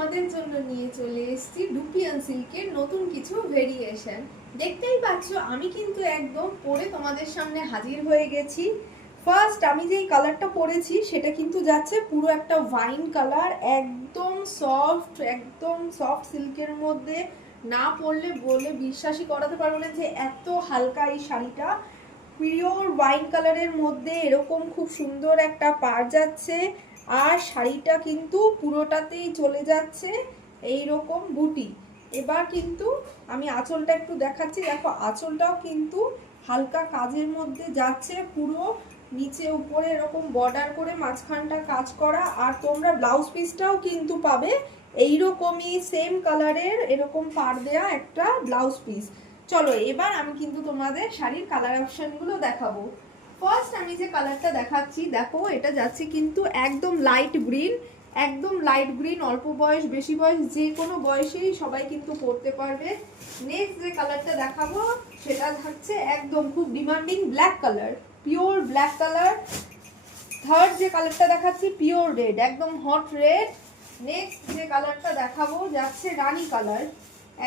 তোমাদের জন্য নিয়ে চলে এসেছি ডুপিয়ান সিল্কের নতুন কিছু ভেরিয়েশন। দেখতেই পাচ্ছ আমি কিন্তু একদম পরে তোমাদের সামনে হাজির হয়ে গেছি। ফার্স্ট আমি যেই কালারটা পরেছি সেটা কিন্তু যাচ্ছে পুরো একটা ওয়াইন কালার, একদম সফট সিল্কের মধ্যে। না পরলে বলে বিশ্বাসই করাতে পারবো না যে এত হালকা এই শাড়িটা। পিওর ওয়াইন কালারের মধ্যে এরকম খুব সুন্দর একটা পাড় যাচ্ছে, আর শাড়িটা কিন্তু পুরোটাতেই চলে যাচ্ছে এই রকম বুটি। এবার কিন্তু আমি আঁচলটা একটু দেখাচ্ছি, দেখো আঁচলটাও কিন্তু হালকা কাজের মধ্যে যাচ্ছে, পুরো নিচে উপরে এরকম বর্ডার করে মাঝখানটা কাজ করা। আর তোমরা ব্লাউজ পিসটাও কিন্তু পাবে এইরকমই সেম কালারের এরকম পাড় দেয়া একটা ব্লাউজ পিস। চলো এবার আমি কিন্তু তোমাদের শাড়ির কালার অপশনগুলো দেখাবো। ফার্স্ট আমি যে কালারটা দেখাচ্ছি দেখো, এটা যাচ্ছে কিন্তু একদম লাইট গ্রিন, অল্প বয়স বেশি বয়স যে কোনো বয়সেই সবাই কিন্তু পরতে পারবে। নেক্সট যে কালারটা দেখাবো সেটা হচ্ছে একদম খুব demanding black colour, pure black colour. Third যে কালারটা দেখাচ্ছি পিওর রেড, একদম হট রেড। নেক্সট যে কালারটা দেখাবো যাচ্ছে রানী কালার,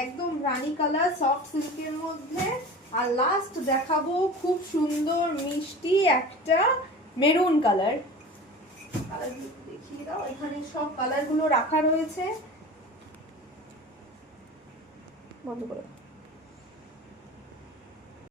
একদম রানী কালার সফট সিল্কের মধ্যে। আর লাস্ট দেখাবো খুব সুন্দর মিষ্টি একটা মেরুন কালার। কালারগুলো দেখিয়ে দাও, এখানে সব কালারগুলো রাখা রয়েছে। বন্ধ করে